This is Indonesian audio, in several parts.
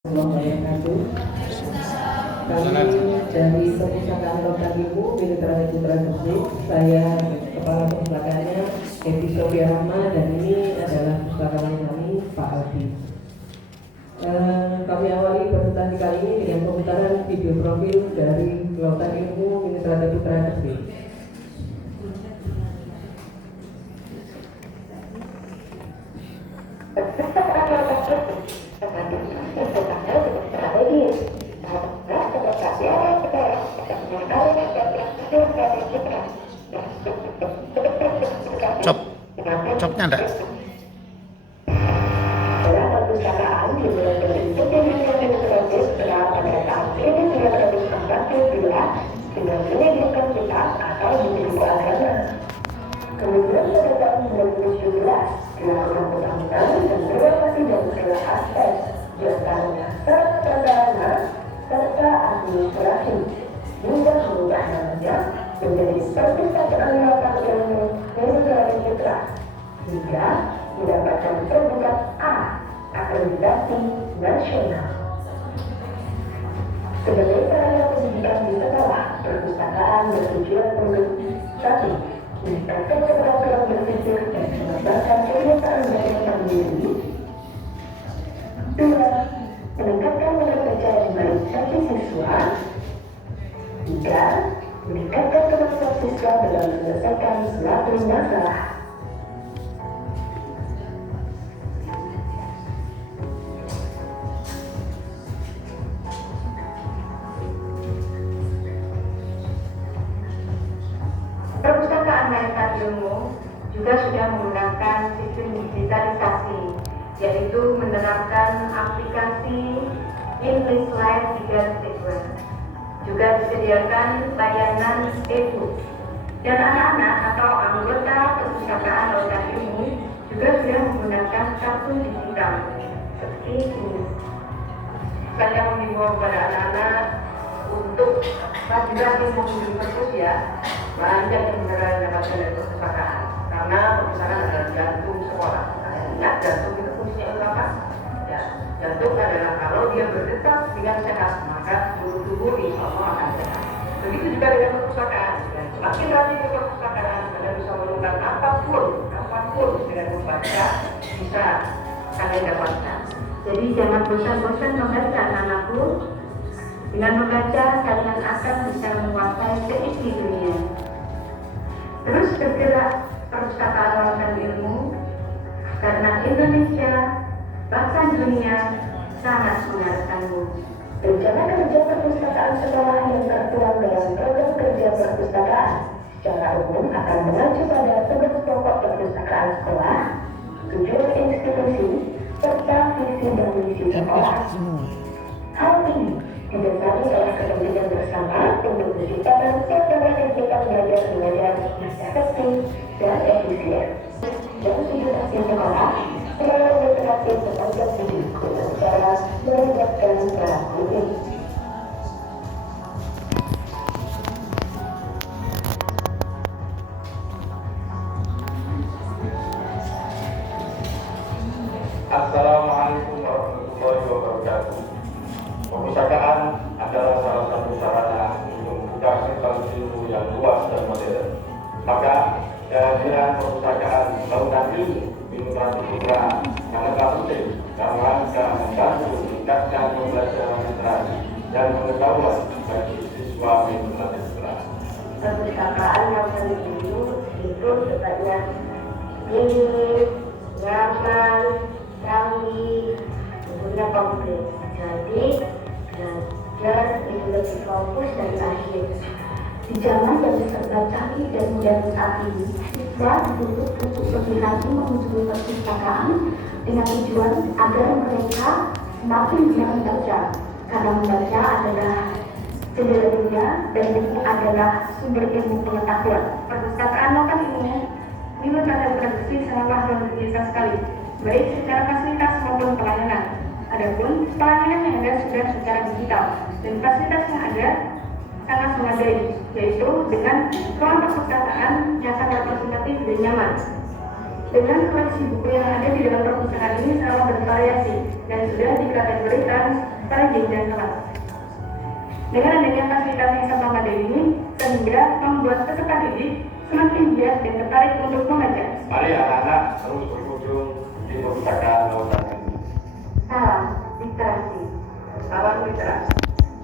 Wabarakatuh. Kami dari Perpustakaan Lautan Ilmu milik Raden Putra Gresik. Saya Kepala Perpustakaannya Edi Sofia Rahma, dan ini adalah pustakawan kami Pak Aldi. Kami awali presentasi kali ini dengan pemutaran video profil dari Lautan Ilmu milik Raden Putra Gresik. Copnya enggak? Perpustakaan dimulai terbentuk dan diproses pada tahun 1942 dengan menyediakan kitab atau buku agama. Kemudian pada tahun 2017 dilakukan undang-undang dan beroperasi dari segala aspek, di antaranya sarana serta administrasi, hingga mengubah namanya menjadi Perpustakaan Lautan Ilmu milik Raden Putra, hingga mendapatkan predikat A akreditasi nasional. Sebagai sarana pendidikan di sekolah, perpustakaan bertujuan untuk 1. Meningkatkan keterampilan berpikir dan mengembangkan kebiasaan belajar mandiri. 2. Meningkatkan minat baca yang baik bagi siswa. 3. Meningkatkan kemampuan siswa dalam menyelesaikan suatu masalah. Perpustakaan Lautan Ilmu juga sudah menggunakan sistem digitalisasi, yaitu menerapkan aplikasi English Live 3.2. Juga disediakan layanan e-book, dan anak-anak atau anggota Perpustakaan Lautan Ilmu juga sudah menggunakan kartu digital seperti ini. Saya mengimbau kepada anak-anak untuk rajin-rajin mengunjungi perpus ya, belanja yang benar dapatkan dari perpustakaan, karena perpustakaan adalah jantung sekolah. Kalian ingat jantung itu fungsinya untuk apa? Ya, jantung adalah kalau dia berdetak dengan sehat, maka seluruh tubuh insya Allah akan sehat. Begitu juga dengan perpustakaan. Dan semakin rajin ke perpustakaan, Anda bisa menemukan apapun dengan membaca bisa kalian dapatkan. Jadi jangan bosan-bosan membaca anak-anakku. Dengan membaca, kalian akan bisa menguasai seisi dunia. Terus bergerak Perpustakaan Lautan Ilmu, karena Indonesia, bahkan dunia, sangat mengharapkanmu. Rencana kerja perpustakaan sekolah yang tertuang dalam program kerja perpustakaan secara umum akan mengacu pada tugas pokok perpustakaan sekolah, tujuan institusi, serta visi dan misi sekolah. Hal ini didasari oleh kepentingan bersama untuk menciptakan suasana kegiatan belajar mengajar efektif dan efisien. Dan situasi sekolah selalu berkreasi sepanjang hidup dengan cara melibatkan pelaku ini. Assalamualaikum warahmatullahi wabarakatuh. Perpustakaan adalah salah satu sarana untuk membuka sektor ilmu yang luas dan modern. Maka kehadiran perpustakaan Lautan Ilmu milik Raden Putra sangatlah penting dalam rangka membantu meningkatkan pembelajaran literasi dan pengetahuan bagi siswa milik Raden Putra. Perpustakaan Lautan Ilmu itu sebanyak ini, nyaman, canggih, tentunya komplit. Jadi belajar itu lebih fokus dan akhir. Di zaman yang serba canggih dan modern saat ini, siswa dituntut untuk lebih rajin mengunjungi perpustakaan dengan tujuan agar mereka semakin bisa membaca, karena membaca adalah jendela dunia dan buku adalah sumber ilmu pengetahuan. Perpustakaan Lautan Ilmu milik Raden Putra Gresik sangatlah luar biasa sekali, baik secara fasilitas maupun pelayanan. Adapun pelayanan yang ada sudah secara digital dan fasilitas yang ada sangat memadai, yaitu dengan ruang perpustakaan yang sangat representatif dan nyaman. Dengan koleksi buku yang ada di dalam perpustakaan ini sangat bervariasi dan sudah dikategorikan secara jenjang kelas. Dengan adanya fasilitas yang sangat memadai ini, sehingga membuat peserta didik semakin giat dan tertarik untuk membaca. Mari anak-anak terus berkunjung di perpustakaan lautan ilmu. Salam literasi. Salam literasi.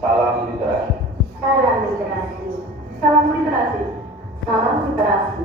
Salam literasi. Salam literasi. Salam literasi. Salam literasi.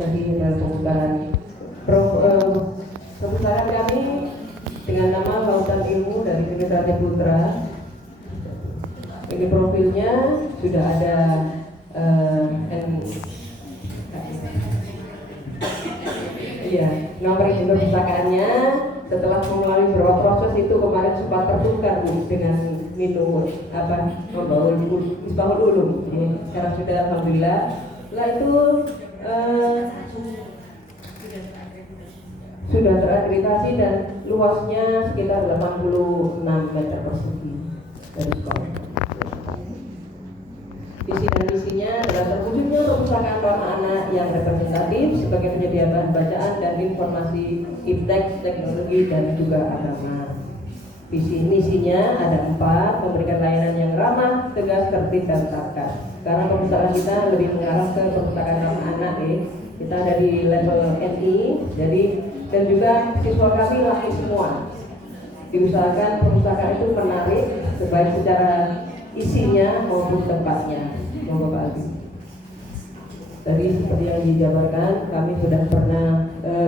Tadi dalam perpustakaan kami dengan nama Lautan Ilmu dari Trinitati Putra. Ini profilnya sudah ada nomor izin perpustakaannya. Setelah melalui beberapa proses itu kemarin sempat tertukar dengan Nino membawa Misbahul Ulum. Sekarang sudah alhamdulillah. Setelah itu sudah terakreditasi dan luasnya sekitar 86 meter persegi dari sekolah. Visi dan misinya adalah terwujudnya perpustakaan ramah anak yang representatif sebagai penyedia bahan bacaan dan informasi iptek, teknologi dan juga agama. Visi misinya ada 4, memberikan layanan yang ramah, tegas, tertib dan teratur. Karena perpustakaan kita lebih mengarah ke perpustakaan ramah anak, kita ada di level NI, jadi dan juga siswa kami laki semua. Diusahakan perpustakaan itu menarik, baik secara isinya maupun tempatnya. Monggo Pak Aldi. Tadi seperti yang dijabarkan, kami sudah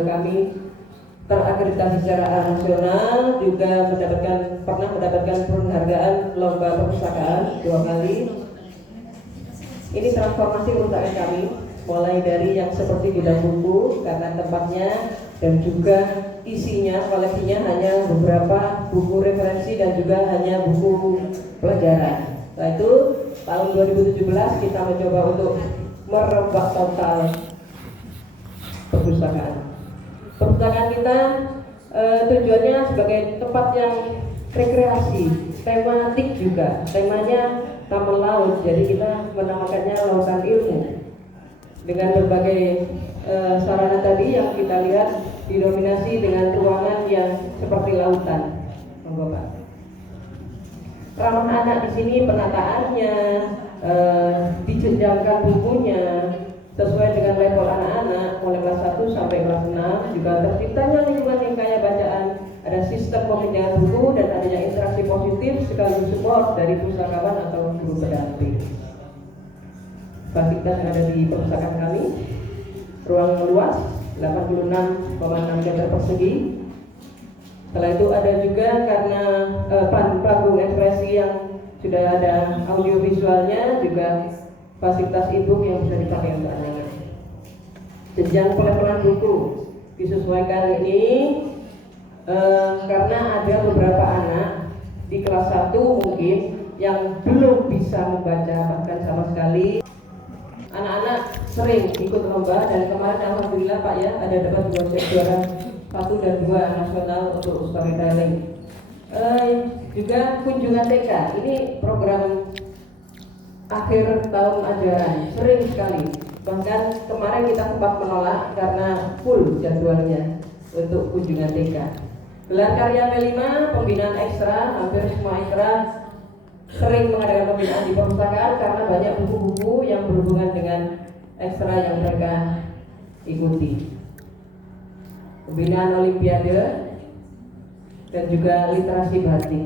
kami terakreditasi secara nasional, juga pernah mendapatkan penghargaan lomba perpustakaan 2 kali. Ini transformasi perpustakaan kami, mulai dari yang seperti gudang buku karena tempatnya dan juga isinya, koleksinya hanya beberapa buku referensi dan juga hanya buku pelajaran. Setelah itu tahun 2017 kita mencoba untuk merombak total perpustakaan. Perpustakaan kita tujuannya sebagai tempat yang rekreasi, tematik juga. Temanya taman laut, jadi kita menamakannya Lautan Ilmu. Dengan berbagai sarana tadi yang kita lihat didominasi dengan ruangan yang seperti lautan. Monggo Pak. Ramah anak di sini penataannya, dijenjangkan bukunya sesuai dengan level anak-anak mulai kelas 1 sampai kelas 6, juga terciptanya lingkungan yang kaya bacaan, ada sistem pemindahan buku dan adanya interaksi positif sekaligus support dari pustakawan atau guru pendamping. Fasilitas yang ada di perpustakaan kami, ruang luas 86,6 meter persegi. Setelah itu ada juga karena panggung ekspresi yang sudah ada audio visualnya, juga fasilitas e-book yang bisa dipakai untuk anak-anak. Jenjang pelevelan buku disesuaikan ini karena ada beberapa anak di kelas 1 mungkin yang belum bisa membaca bahkan sama sekali. Anak-anak sering ikut lomba dan kemarin alhamdulillah Pak ya ada dapat 2 juara 1 dan 2 nasional untuk storytelling. Juga kunjungan TK, ini program akhir tahun ajaran sering sekali. Bahkan kemarin kita sempat menolak karena full jadwalnya untuk kunjungan TK. Gelar karya P5, pembinaan ekstra, hampir semua ekstra sering mengadakan pembinaan di perpustakaan karena banyak buku-buku yang berhubungan dengan ekstra yang mereka ikuti. Pembinaan olimpiade dan juga literasi batik.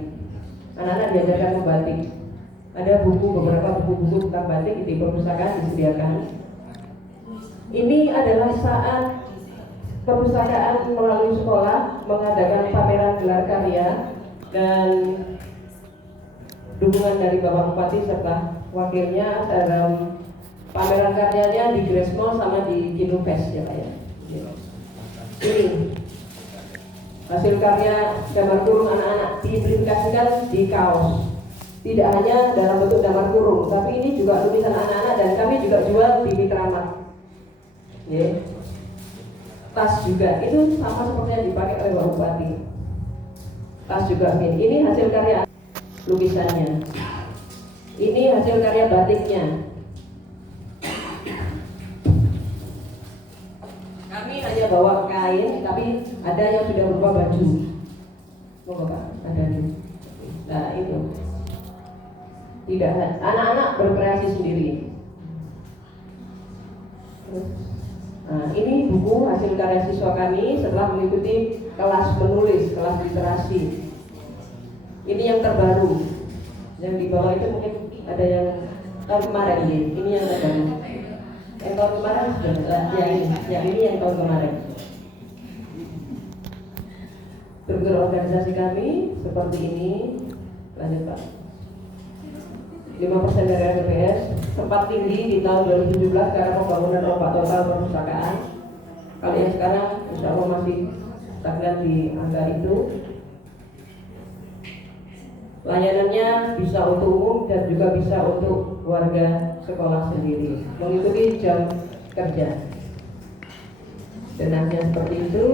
Anak-anak diajarkan membatik. Ada beberapa buku-buku tentang batik di perpustakaan disediakan. Ini adalah saat perpustakaan melalui sekolah mengadakan pameran gelar karya dan dukungan dari Bapak Bupati serta wakilnya dalam pameran karyanya di Grace Mall sama di Kinufest ya Pak ya. Ini hasil karya gambar kurung anak-anak diimplementasikan di kaos Tidak hanya dalam bentuk damar kurung, tapi ini juga tulisan anak-anak dan kami juga jual di Mitramat. Ya. Tas juga, itu sama seperti yang dipakai oleh Bapak Bupati. Tas juga ini hasil karya lukisannya. Ini hasil karya batiknya. Kami hanya bawa kain, tapi ada yang sudah berupa baju. Pak, ada nih. Nah itu. Tidak, anak-anak berkreasi sendiri. Nah, ini buku hasil karya siswa kami setelah mengikuti kelas menulis, kelas literasi. Ini yang terbaru. Yang di bawah itu mungkin ada yang tahun kemarin ya. Ini yang terbaru. Yang tahun kemarin ya ini yang tahun kemarin. Struktur organisasi kami seperti ini. Lanjut Pak. 5% dari RPS, sempat tinggi di tahun 2017 karena pembangunan obat total perpustakaan. Kalau yang sekarang insya Allah masih stagnan di angka itu. Layanannya bisa untuk umum dan juga bisa untuk warga sekolah sendiri, mengikuti jam kerja. Dan seperti itu.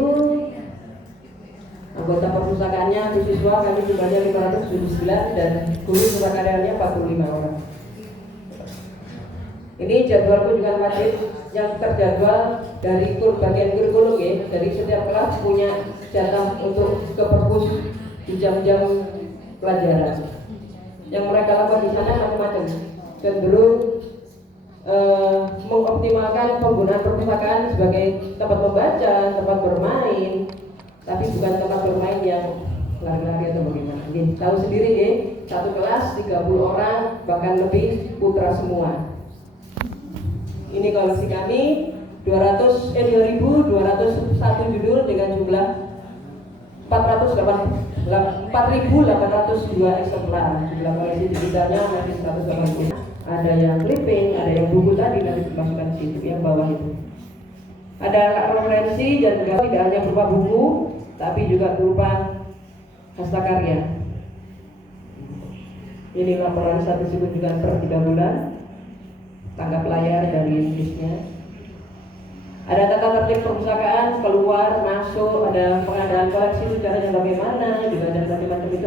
Anggota perpustakaannya untuk siswa kami jumlahnya 579 dan guru surakaryaannya 45 orang. Ini jadwal kunjungan wajib yang terjadwal dari bagian kurikulum ya. Dari setiap kelas punya jatah untuk ke perpus di jam-jam pelajaran. Yang mereka lakukan di sana macam-macam. Cenderung mengoptimalkan penggunaan perpustakaan sebagai tempat membaca, tempat bermain, tapi bukan tempat bermain yang lari-lari atau bagaimana. Tahu sendiri ya, satu kelas 30 orang bahkan lebih putra semua. Ini koleksi kami 2.201 judul dengan jumlah 4.802 eksemplar. Jumlah koleksi digitalnya masih 180. Ada yang clipping, ada yang buku tadi nanti dimasukkan di situ yang bawah itu. Ada referensi dan juga tidak hanya berupa buku, tapi juga berupa hastakarya. Ini laporan statistik kunjungan per 3 bulan, tangkap layar dari Inggrisnya. Ada tata tertib perpustakaan, keluar, masuk, ada pengadaan koleksi itu caranya bagaimana, juga ada macam-macam itu.